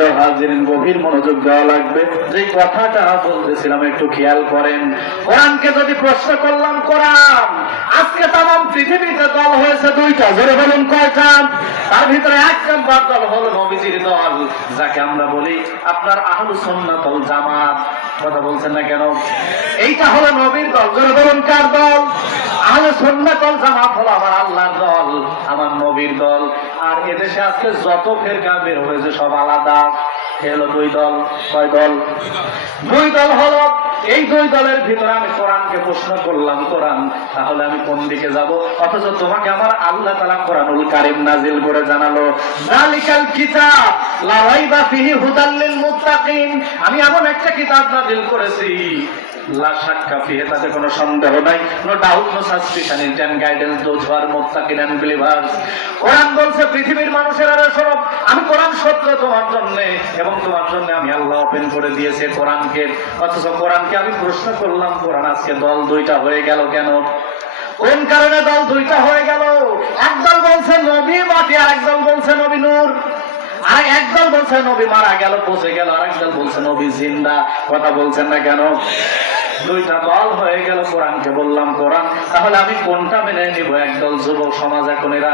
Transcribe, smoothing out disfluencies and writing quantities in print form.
প্রিয় হাজিরিন, গভীর মনোযোগ দেওয়া লাগবে। যে কথাটা বলতেছিলাম একটু খেয়াল করেন। কোরআনকে যদি প্রশ্ন করলাম, কোরআন আজকে তাম পৃথিবীতে দল হয়েছে দুইটা, জোরে বলুন কয়টা? তার ভিতরে এক নম্বর দল হলো নবীজির দল, যাকে আমরা বলি আপনার আহলুস সুন্নাত ওয়াল জামাত। কথা বলছেন না কেন? এইটা হলো নবীর দল, জোরে বলুন কার দল? আহলুস সুন্নাত ওয়াল জামাত হলো আমার আল্লাহর দল, আমার নবীর দল। আর এদেশে আজকে যত ফেরকা বের হয়েছে সব আলাদা। হলো দুই দল। কয় দল? দুই দল হলো। এই দুই দলের ভিতরে আমি কোরআনকে প্রশ্ন করলাম, কোরআন তাহলে আমি কোন দিকে যাব? অথচ তোমাকে আমার আল্লাহ তাআলা কোরআনুল কারীম নাজিল করে জানালো, যালিকাল কিতাব লা রাইবা ফিহি হুদাল লিল মুত্তাকিন। আমি এমন একটা কিতাব নাজিল করেছি, লা শাক্কা ফিহি, তাতে কোনো সন্দেহ নাই, no doubt, no suspicion, it can guidance those who are মুত্তাকিন এন্ড বিলিভার্স। কোরআন বলছে পৃথিবীর মানুষেরা সব, আমি কোরআন সত্য তোমার জন্য, এবং তোমার জন্য আমি আল্লাহ ওপেন করে দিয়েছি কোরআনকে। অথচ কোরআনকে আমি প্রশ্ন করলাম, কোরআন আজকে দল দুইটা হয়ে গেল কেন? কোন কারণে দল দুইটা হয়ে গেল? একদল বলছে নবী মাটি, আর একদল বলছে নবী নূর। আর একদল বলছে নবী মারা গেল, পচে গেল, আর একদল বলছে নবী জিন্দা। কথা বলছেন না কেন? দুইটা দল হয়ে গেল। কোরআনকে বললাম, কোরআন তাহলে আমি কোনটা মেনে নিব? একদল যুবক সমাজ এখন এরা